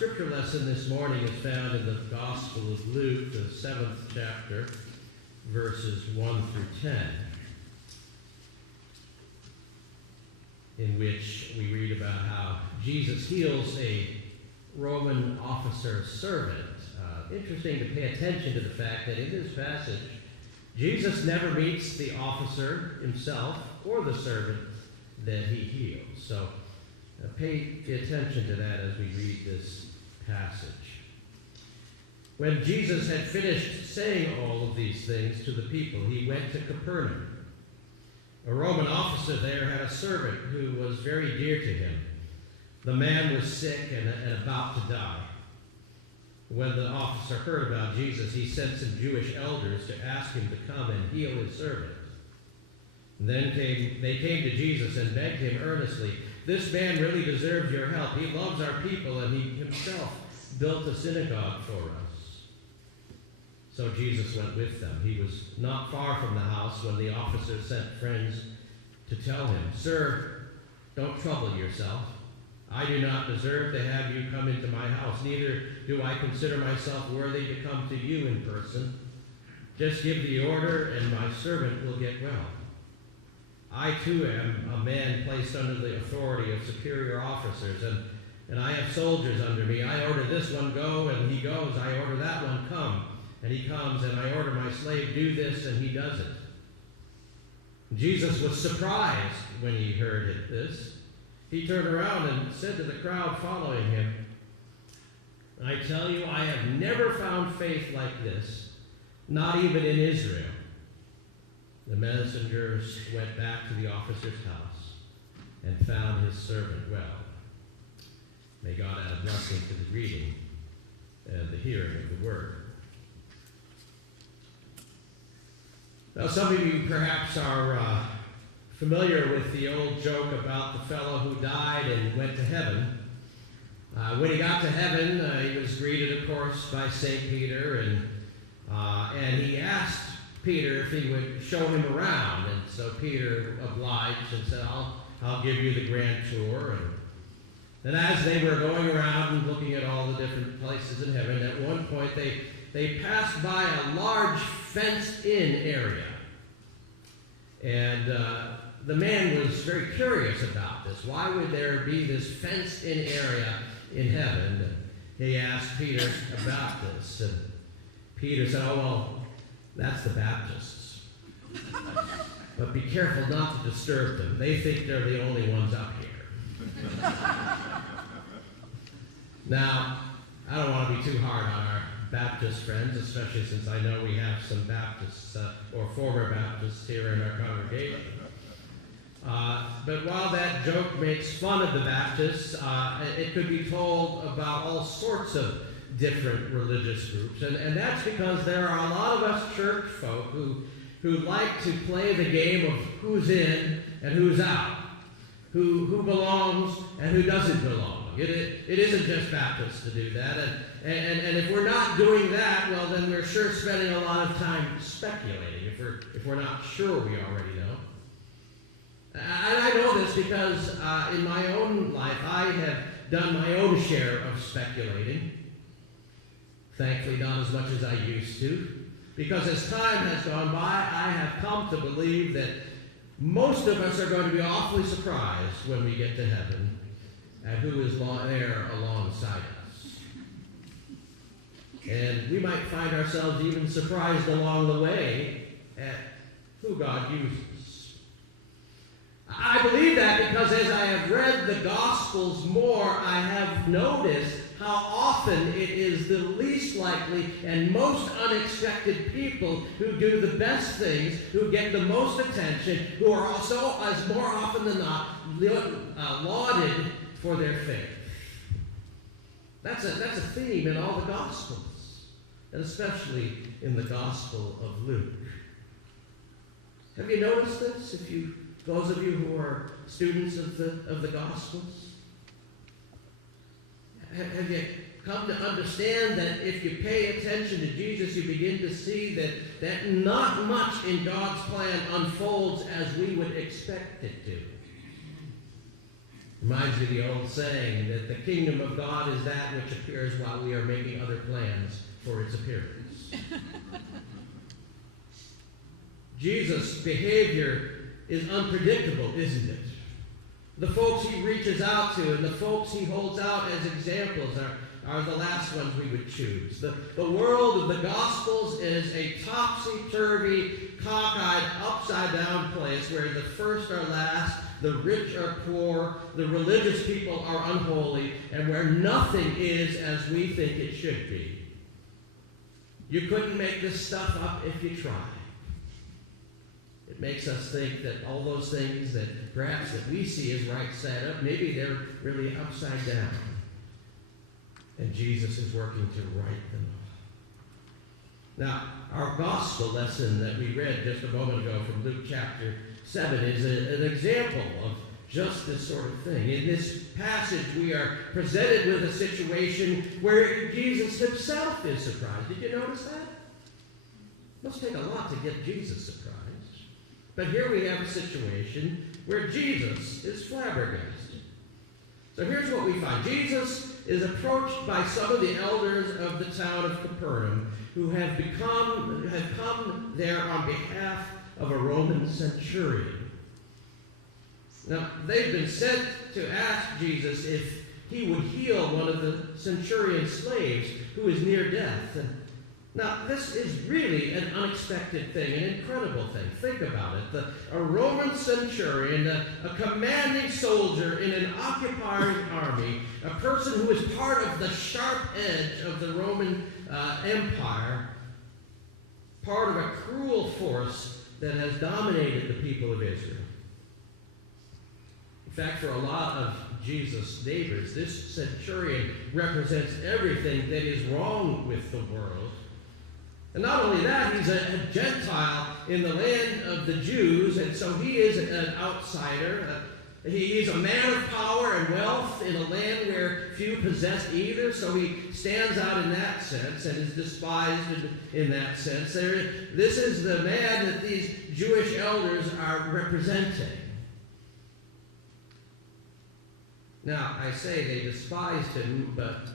scripture lesson this morning is found in the Gospel of Luke, the 7th chapter, verses 1 through 10, in which we read about how Jesus heals a Roman officer's servant. Interesting to pay attention to the fact that in this passage, Jesus never meets the officer himself or the servant that he heals. So pay attention to that as we read this passage. When Jesus had finished saying all of these things to the people, he went to Capernaum. A Roman officer there had a servant who was very dear to him. The man was sick and about to die. When the officer heard about Jesus, he sent some Jewish elders to ask him to come and heal his servant. And then they came to Jesus and begged him earnestly, "This man really deserves your help. He loves our people, and he himself built a synagogue for us." So Jesus went with them. He was not far from the house when the officer sent friends to tell him, "Sir, don't trouble yourself. I do not deserve to have you come into my house. Neither do I consider myself worthy to come to you in person. Just give the order, and my servant will get well. I too am a man placed under the authority of superior officers, and I have soldiers under me. I order this one go, and he goes. I order that one come, and he comes. And I order my slave do this, and he does it." Jesus was surprised when he heard this. He turned around and said to the crowd following him, "I tell you, I have never found faith like this, not even in Israel." The messengers went back to the officer's house and found his servant well. May God add a blessing to the reading and the hearing of the word. Now, some of you perhaps are familiar with the old joke about the fellow who died and went to heaven. When he got to heaven, he was greeted, of course, by St. Peter, and he asked Peter if he would show him around. And so Peter obliged and said, I'll give you the grand tour. And as they were going around and looking at all the different places in heaven, at one point they passed by a large fenced-in area. And the man was very curious about this. Why would there be this fenced-in area in heaven? And he asked Peter about this. And Peter said, "Oh, well, that's the Baptists. But be careful not to disturb them. They think they're the only ones up here." Now, I don't want to be too hard on our Baptist friends, especially since I know we have some Baptists or former Baptists here in our congregation. But while that joke makes fun of the Baptists, it could be told about all sorts of different religious groups. And that's because there are a lot of us church folk who like to play the game of who's in and who's out, who belongs and who doesn't belong. It isn't just Baptists to do that. And if we're not doing that, well, then we're sure spending a lot of time speculating if we're not sure we already know. And I know this because in my own life, I have done my own share of speculating. Thankfully, not as much as I used to. Because as time has gone by, I have come to believe that most of us are going to be awfully surprised when we get to heaven at who is there alongside us. And we might find ourselves even surprised along the way at who God uses. I believe that because as I have read the Gospels more, I have noticed how often it is the least likely and most unexpected people who do the best things, who get the most attention, who are also, as more often than not, lauded for their faith. That's a theme in all the Gospels, and especially in the Gospel of Luke. Have you noticed this? Those of you who are students of the Gospels, have you come to understand that if you pay attention to Jesus, you begin to see that not much in God's plan unfolds as we would expect it to? Reminds me of the old saying that the kingdom of God is that which appears while we are making other plans for its appearance. Jesus' behavior is unpredictable, isn't it? The folks he reaches out to and the folks he holds out as examples are the last ones we would choose. The world of the Gospels is a topsy-turvy, cockeyed, upside-down place where the first are last, the rich are poor, the religious people are unholy, and where nothing is as we think it should be. You couldn't make this stuff up if you tried. It makes us think that all those things that perhaps that we see as right side up, maybe they're really upside down. And Jesus is working to right them up. Now, our gospel lesson that we read just a moment ago from Luke chapter 7 is an example of just this sort of thing. In this passage, we are presented with a situation where Jesus himself is surprised. Did you notice that? It must take a lot to get Jesus surprised. But here we have a situation where Jesus is flabbergasted. So here's what we find. Jesus is approached by some of the elders of the town of Capernaum who have come there on behalf of a Roman centurion. Now, they've been sent to ask Jesus if he would heal one of the centurion's slaves who is near death. Now, this is really an unexpected thing, an incredible thing. Think about it. A Roman centurion, a commanding soldier in an occupying army, a person who is part of the sharp edge of the Roman Empire, part of a cruel force that has dominated the people of Israel. In fact, for a lot of Jesus' neighbors, this centurion represents everything that is wrong with the world. And not only that, he's a Gentile in the land of the Jews, and so he is an outsider. He's a man of power and wealth in a land where few possess either, so he stands out in that sense and is despised in that sense. This is the man that these Jewish elders are representing. Now, I say they despised him, but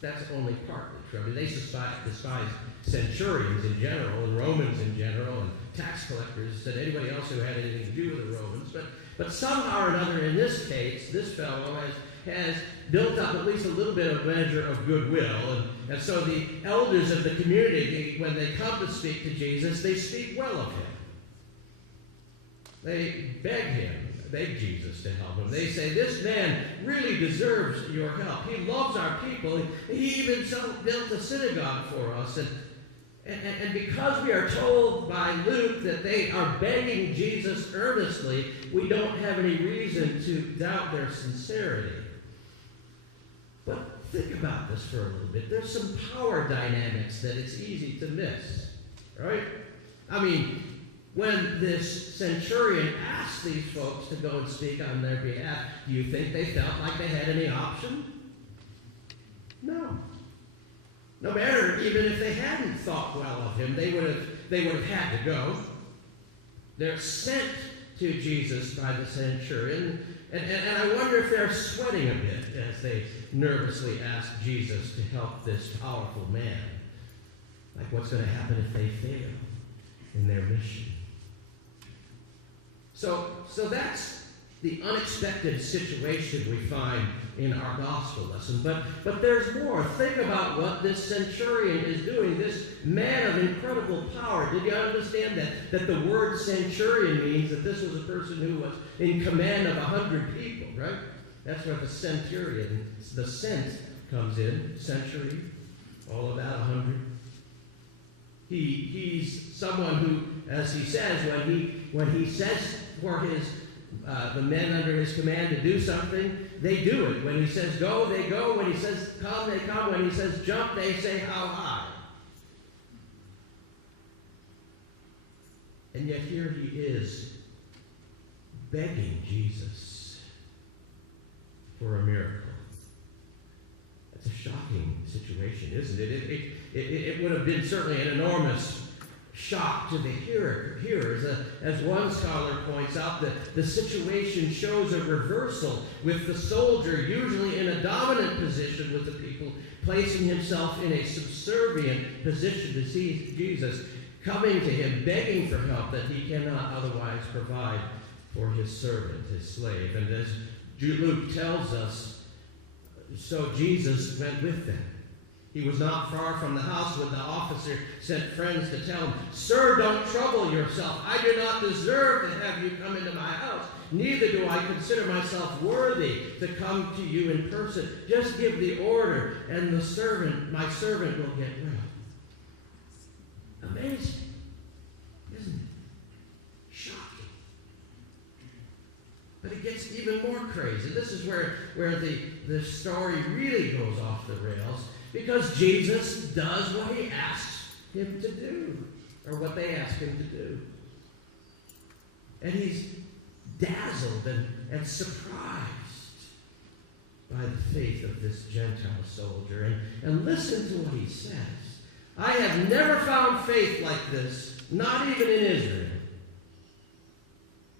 that's only partly true. I mean, they despised centurions in general, and Romans in general, and tax collectors, and anybody else who had anything to do with the Romans. But somehow or another, in this case, this fellow has built up at least a little bit of measure of goodwill. And so the elders of the community, when they come to speak to Jesus, they speak well of him. They beg Jesus to help him. They say, this man really deserves your help. He loves our people. He even built a synagogue for us. And because we are told by Luke that they are begging Jesus earnestly, we don't have any reason to doubt their sincerity. But think about this for a little bit. There's some power dynamics that it's easy to miss, right? I mean, when this centurion asked these folks to go and speak on their behalf, do you think they felt like they had any option? No. No matter, even if they hadn't thought well of him, they would have had to go. They're sent to Jesus by the centurion, and I wonder if they're sweating a bit as they nervously ask Jesus to help this powerful man. Like, what's going to happen if they fail in their mission? So that's the unexpected situation we find in our gospel lesson. But there's more. Think about what this centurion is doing, this man of incredible power. Did you understand that the word centurion means that this was a person who was in command of 100 people, right? That's where the centurion, the cent comes in, century, all about 100. He's someone who, as he says, when he says for his the men under his command to do something, they do it. When he says go, they go. When he says come, they come. When he says jump, they say how high. And yet here he is begging Jesus for a miracle. That's a shocking situation, isn't it? It would have been certainly an enormous shock to the hearers. As one scholar points out, the situation shows a reversal, with the soldier usually in a dominant position with the people, placing himself in a subservient position to see Jesus, coming to him, begging for help that he cannot otherwise provide for his servant, his slave. And as Luke tells us, so Jesus went with them. He was not far from the house when the officer sent friends to tell him, "Sir, don't trouble yourself. I do not deserve to have you come into my house. Neither do I consider myself worthy to come to you in person. Just give the order, and my servant will get well." Amazing, isn't it? Shocking. But it gets even more crazy. This is where the story really goes off the rails, because Jesus does what he asks him to do, or what they ask him to do. And he's dazzled and surprised by the faith of this Gentile soldier. And listen to what he says. "I have never found faith like this, not even in Israel."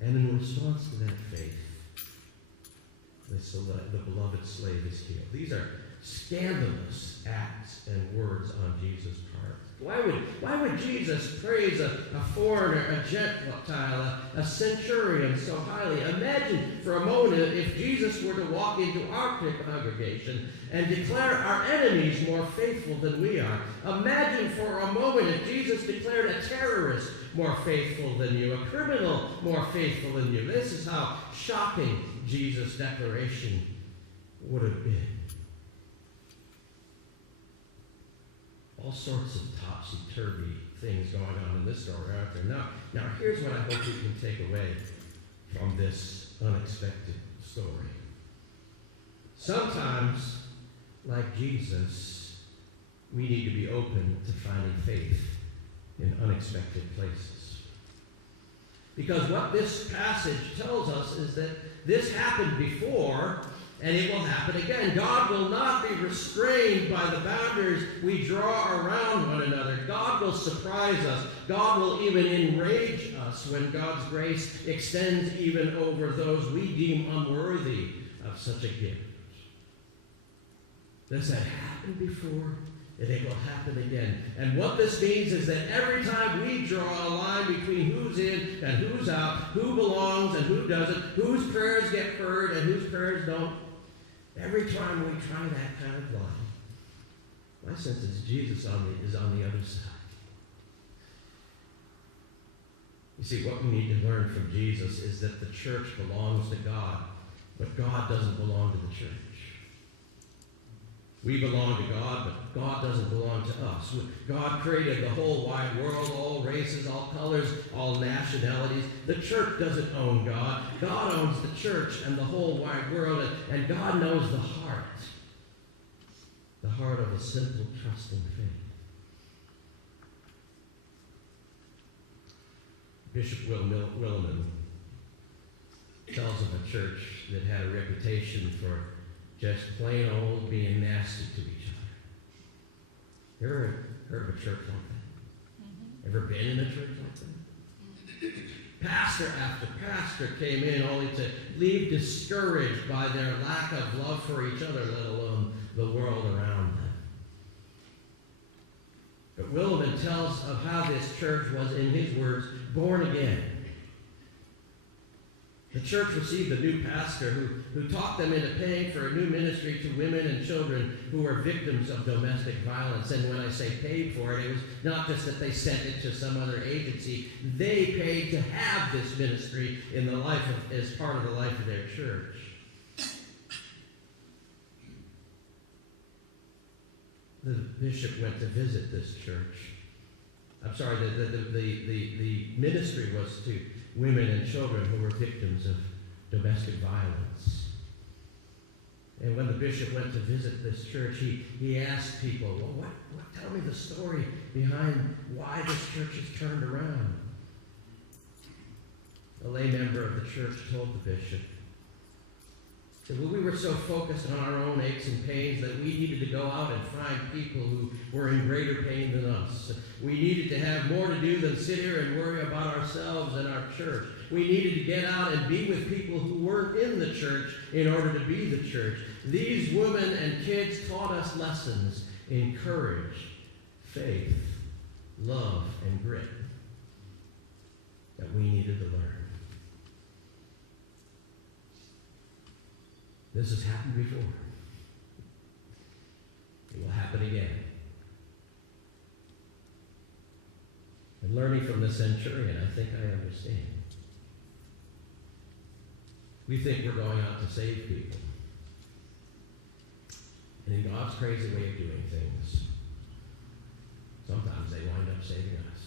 And in response to that faith, the beloved slave is healed. These are scandalous acts and words on Jesus' part. Why would Jesus praise a foreigner, a Gentile, a centurion so highly? Imagine for a moment if Jesus were to walk into our congregation and declare our enemies more faithful than we are. Imagine for a moment if Jesus declared a terrorist more faithful than you, a criminal more faithful than you. This is how shocking Jesus' declaration would have been. All sorts of topsy-turvy things going on in this story, aren't there? Now here's what I hope you can take away from this unexpected story. Sometimes, like Jesus, we need to be open to finding faith in unexpected places. Because what this passage tells us is that this happened before, and it will happen again. God will not be restrained by the boundaries we draw around one another. God will surprise us. God will even enrage us when God's grace extends even over those we deem unworthy of such a gift. This had happened before, and it will happen again. And what this means is that every time we draw a line between who's in and who's out, who belongs and who doesn't, whose prayers get heard and whose prayers don't, every time we try that kind of line, my sense is Jesus is on the other side. You see, what we need to learn from Jesus is that the church belongs to God, but God doesn't belong to the church. We belong to God, but God doesn't belong to us. God created the whole wide world, all races, all colors, all nationalities. The church doesn't own God. God owns the church and the whole wide world, and God knows the heart of a simple, trusting faith. Bishop Williman tells of a church that had a reputation for just plain old being nasty to each other. You ever heard of a church like that? Ever been in a church like that? Pastor after pastor came in only to leave discouraged by their lack of love for each other, let alone the world around them. But Williman tells of how this church was, in his words, born again. The church received a new pastor who taught them into paying for a new ministry to women and children who were victims of domestic violence. And when I say paid for it, it was not just that they sent it to some other agency. They paid to have this ministry in the life as part of the life of their church. The bishop went to visit this church. I'm sorry, the ministry was to women and children who were victims of domestic violence. And when the bishop went to visit this church, he asked people, well, tell me the story behind why this church has turned around. A lay member of the church told the bishop, So we were so focused on our own aches and pains that we needed to go out and find people who were in greater pain than us. We needed to have more to do than sit here and worry about ourselves and our church. We needed to get out and be with people who weren't in the church in order to be the church. These women and kids taught us lessons in courage, faith, love, and grit that we needed to learn. This has happened before. It will happen again. And learning from the centurion, I think I understand. We think we're going out to save people. And in God's crazy way of doing things, sometimes they wind up saving us.